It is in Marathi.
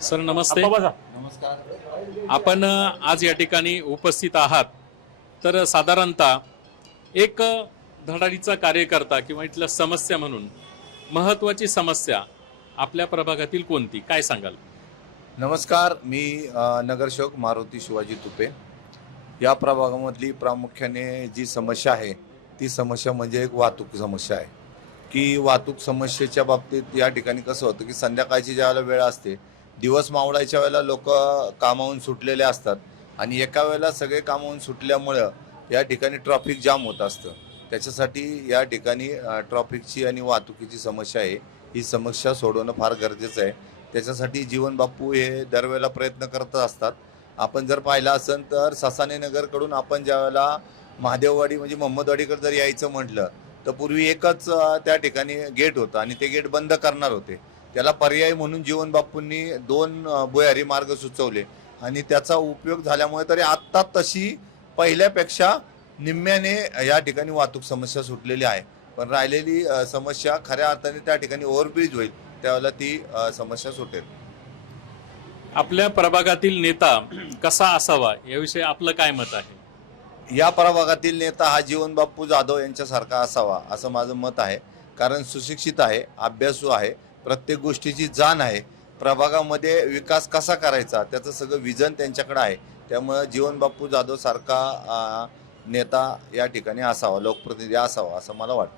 सर नमस्ते. नमस्कार. आपण आज या ठिकाणी उपस्थित आहात. तर साधारणतः एक धडाडीचा कार्यकर्ता किंवा इथल्या समस्या म्हणून महत्त्वाची समस्या आपल्या प्रभागातील कोणती, काय सांगाल? नमस्कार. मी नगरसेवक मारुती शिवाजी तुपे. या प्रभागामधली प्रामुख्याने जी समस्या आहे ती समस्या म्हणजे एक वाहतूक समस्या आहे की वाहतूक समस्येच्या बाबतीत या ठिकाणी कसं होतं की संध्याकाळची ज्यावेळेला वेळ असते, दिवस मावळायच्या वेळेला लोक कामावून सुटलेले असतात आणि एका वेळेला सगळे कामावून सुटल्यामुळं या ठिकाणी ट्रॅफिक जाम होत असतं. त्याच्यासाठी या ठिकाणी ट्रॅफिकची आणि वाहतुकीची समस्या आहे. ही समस्या सोडवणं फार गरजेचं आहे. त्याच्यासाठी जीवन बापू हे दरवेळेला प्रयत्न करत असतात. आपण जर पाहिलं असेल तर ससाने नगरकडून आपण ज्यावेळेला महादेववाडी म्हणजे मोहम्मदवाडीकडे जर यायचं म्हटलं तर पूर्वी एकच त्या ठिकाणी गेट होतं आणि ते गेट बंद करणार होते. त्याला पर्याय म्हणून जीवन बापूंनी 2 भुयारी मार्ग सुचवले आणि त्याचा उपयोग झाल्यामुळे तरी आत्ता तशी पहिल्यापेक्षा निम्म्याने या ठिकाणी वाहतूक समस्या सुटलेली आहे. पण राहिलेली समस्या खऱ्या अर्थाने त्या ठिकाणी ओव्हरब्रिज होईल त्यावेळेला ती समस्या सुटेल. आपल्या प्रभागातील नेता कसा असावा याविषयी आपलं काय मत आहे? या प्रभागातील नेता हा जीवन बापू जाधव यांच्यासारखा असावा असं माझं मत आहे. कारण सुशिक्षित आहे, अभ्यासू आहे, प्रत्येक गोष्टीची जाण आहे. प्रभागामध्ये विकास कसा करायचा त्याचं सगळं विजन त्यांच्याकडे आहे. त्यामुळे जीवन बापू जाधव सारखा नेता या ठिकाणी असावा, लोकप्रतिनिधी असावा असं मला वाटतं.